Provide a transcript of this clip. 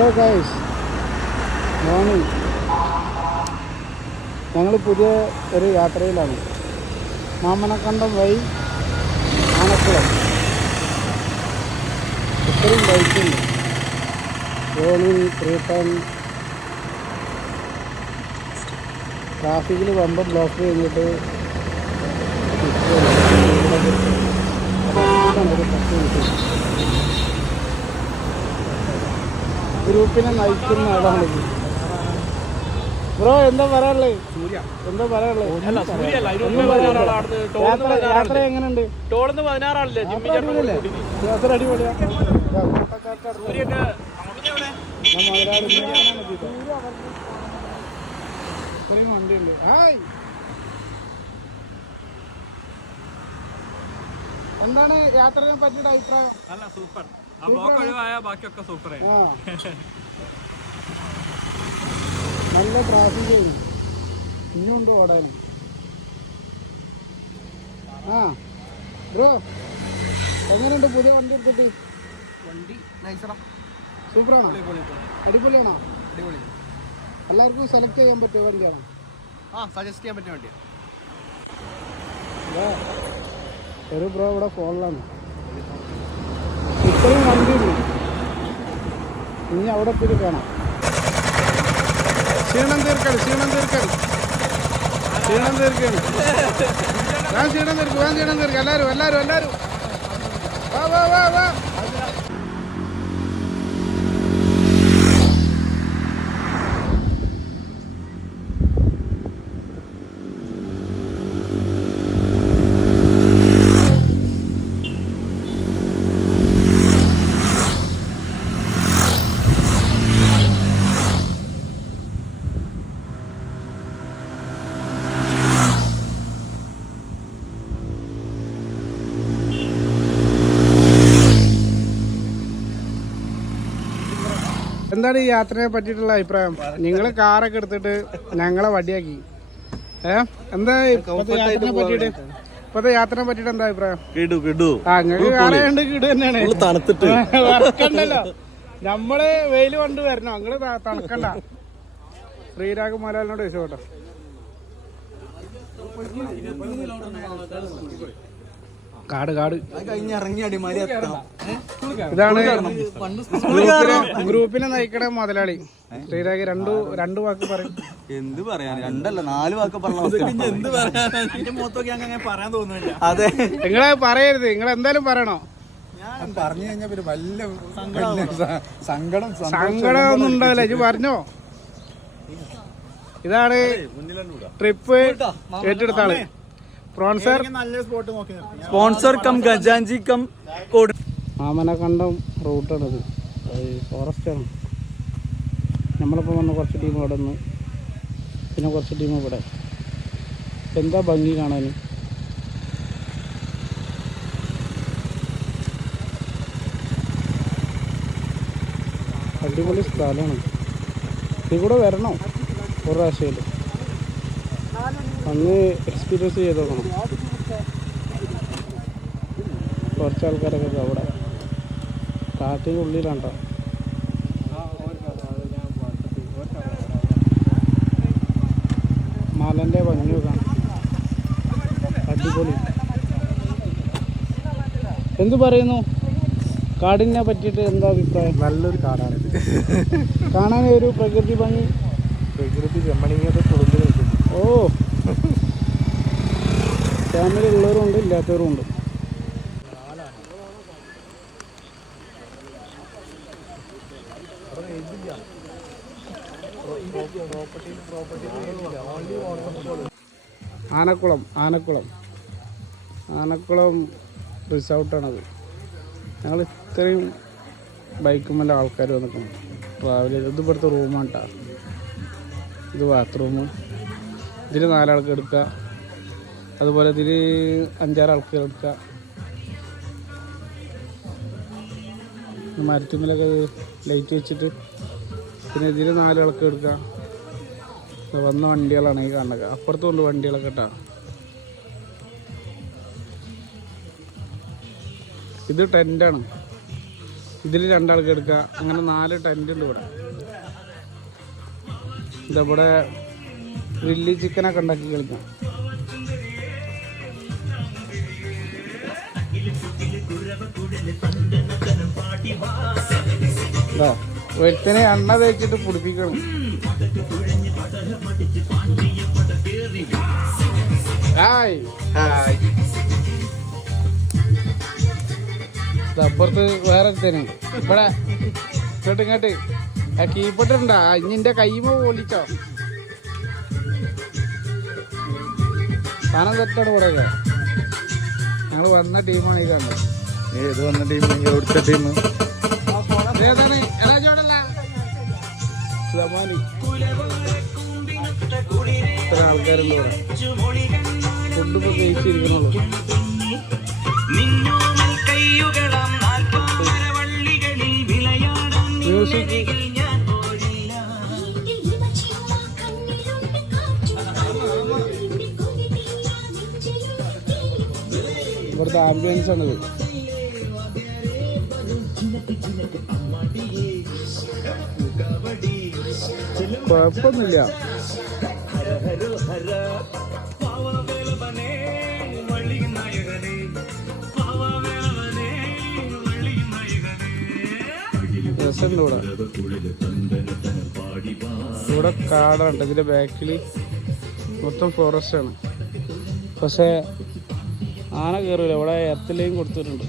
So guys morning, ഞങ്ങൾ പുതിയ ഒരു യാത്രയിലാണ്. മാമനക്കണ്ടം വഴി ആനക്കുളം. ഇത്രയും ബൈക്കുണ്ട്, റോണിങ് 310. ട്രാഫിക്കിൽ വമ്പം ബ്ലോക്ക് കഴിഞ്ഞിട്ട് ഒരു 10 മിനിറ്റ് ഗ്രൂപ്പിനെ നയിക്കുന്ന ആളാണിത്. ബ്രോ എന്താ പറയാനുള്ളത്? എന്താ പറയാനുള്ളത്? യാത്ര എങ്ങനെയുണ്ട്? യാത്ര അടിപൊളിയാ. ഇത്രയും വണ്ടിയുണ്ട്. ഹായ്, എന്താണ് യാത്രയെ പറ്റിയുടെ അഭിപ്രായം? അല്ല, സൂപ്പർ. ആ ബ്ലോക്ക് ഒഴിവായ ബാക്കിയൊക്കെ സൂപ്പർ ആയി. നല്ല ട്രാഫിക് ഇനിയുണ്ട് ഓടാൻ. ബ്രോ എങ്ങനെയുണ്ട് പുതിയ വണ്ടി എടുത്തിട്ട്? വണ്ടി സൂപ്പറാണോ? അടിപൊളിയാണോ? അടിപൊളി. എല്ലാവർക്കും സെലക്ട് ചെയ്യാൻ പറ്റിയ വണ്ടിയാണോ? സജസ്റ്റ് ചെയ്യാൻ പറ്റിയ വണ്ടിയാണ്. ഒരു ബ്രോ ഇവിടെ ഫോണിലാണ്. ഇത്രയും വണ്ടിയുണ്ട്. ഇനി അവിടെ എത്തിയിട്ട് കാണാം. ക്ഷീണം തീർക്കൽ ഞാൻ ക്ഷീണം തീർക്കും. എല്ലാവരും വാ. എന്താണ് ഈ യാത്രയെ പറ്റിയിട്ടുള്ള അഭിപ്രായം? നിങ്ങൾ കാറൊക്കെ എടുത്തിട്ട് ഞങ്ങളെ വടിയാക്കി. എന്താ ഇപ്പത്തെ യാത്രയെ പറ്റിയിട്ട് എന്താ അഭിപ്രായം? നിങ്ങൾക്ക് കാറുണ്ട്, കിടു തന്നെയാണ്. തണുക്കണ്ടല്ലോ, നമ്മള് വെയില് കൊണ്ട് വരണോ? നിങ്ങള് തണുക്കണ്ട. ശ്രീരാഗ് മലയാളിനോട് ചോദിച്ചോട്ടെ. കാട് ഇതാണ് ഗ്രൂപ്പിനെ നയിക്കണ മുതലാളി ശ്രീരാഗ്. രണ്ടു വാക്ക് പറയും. എന്ത് പറയാൻ? 2 അല്ല 4 വാക്ക് പറയാൻ തോന്നുന്നില്ല. അതെ, നിങ്ങളെ പറയരുത്. നിങ്ങൾ എന്തായാലും പറയണോ? ഞാൻ പറഞ്ഞു കഴിഞ്ഞാൽ പിന്നെ വല്ല സങ്കടം ഒന്നും ഉണ്ടാവില്ല. ഇത് പറഞ്ഞോ. ഇതാണ് ട്രിപ്പ് ഏറ്റെടുത്ത ആള്. സ്പോൺസർ കം ഗജാഞ്ചി കം കോഡ്. മാമനക്കണ്ടം റൂട്ടാണിത്. ഫോറസ്റ്റാണ്. നമ്മളിപ്പോൾ വന്ന കുറച്ച് ടീം അവിടെ നിന്ന്, പിന്നെ കുറച്ച് ടീം ഇവിടെ. എന്താ ഭംഗി കാണാൻ. അടിപൊളി സ്ഥലമാണ്. ഇവിടെ വരണം ഒരു പ്രാവശ്യം. അന്ന് എക്സ്പീരിയൻസ് ചെയ്ത് നോക്കണം. കുറച്ച് ആൾക്കാരൊക്കെ അവിടെ കാട്ടിൻ്റെ ഉള്ളിലാണ്ടോ. മലൻ്റെ ഭംഗി കാണാം. അടിപൊളി. എന്തു പറയുന്നു കാടിനെ പറ്റിയിട്ട്? എന്താ അഭിപ്രായം? നല്ലൊരു കാടാണിത്. കാണാൻ ഒരു പ്രകൃതി ഭംഗി, പ്രകൃതി രമണീയത തുറന്നു നിൽക്കുന്നു. ഫാമിലി ഉള്ളവരും ഉണ്ട്, ഇല്ലാത്തവരും ഉണ്ട്. ആനക്കുളം റിസോർട്ടാണത്. ഞങ്ങൾ ഇത്രയും ബൈക്കുമല്ല ആൾക്കാർ വന്നിട്ടുണ്ട്. ട്രാവൽ ചെയ്ത് ഇത് ഇവിടുത്തെ റൂമാണ് കേട്ടോ. ഇത് ബാത്റൂം. ഇതിൽ 4 ആൾക്ക് എടുക്കുക. അതുപോലെ ഇതിൽ 5-6 ആൾക്ക് എടുക്കുക. മരത്തുമ്മിലൊക്കെ ലൈറ്റ് വെച്ചിട്ട് പിന്നെ ഇതിൽ 4 ആൾക്ക് എടുക്കുക. വന്ന വണ്ടികളാണ് ഈ കാണുന്നത്. അപ്പുറത്തുണ്ട് വണ്ടികളൊക്കെ കേട്ടോ. ഇത് ടെൻ്റാണ്. ഇതിൽ 2 ആൾക്ക് എടുക്കാം. അങ്ങനെ 4 ടെൻ്റ് ഉണ്ട് ഇവിടെ. ഇതവിടെ ഗ്രില്ലി ചിക്കനൊക്കെ ഉണ്ടാക്കി കളിക്കാം. ഒരുത്തനെ എണ്ണ തേച്ചിട്ട് പൊടിപ്പിക്കണം. അപ്പുറത്ത് വേറെ ഒരുത്തനെ ഇവിടെ ഇങ്ങോട്ട് കീപ്പിട്ടുണ്ടാ ഇഞ്ഞിന്റെ കൈമ പൊളിച്ചോ. സാധനം തെറ്റാണ് പറയുക. ഞങ്ങൾ വന്ന ടീമാണ് ഈ കണ്ടത്. ഏത് വന്ന ടീം? എവിടുത്തെ ടീം? ഏതാണ്? സമാനി. ഇത്ര ആൾക്കാരുണ്ട് ഇവിടെ. ഫുഡ് ഇപ്പൊ കഴിച്ചിരിക്കണുള്ളൂ. മ്യൂസിക് ഇവിടുത്തെ ആംബിയൻസ് ആണിത്. കുഴപ്പമൊന്നുമില്ല. രസമുണ്ട് ഇവിടെ. ഇവിടെ കാടാണ്. ഇതിന്റെ ബാക്കിൽ മൊത്തം ഫോറസ്റ്റ് ആണ്. പക്ഷേ ആന കയറില്ല. ഇവിടെ എർത്തിലേയും കൊടുത്തിട്ടുണ്ട്.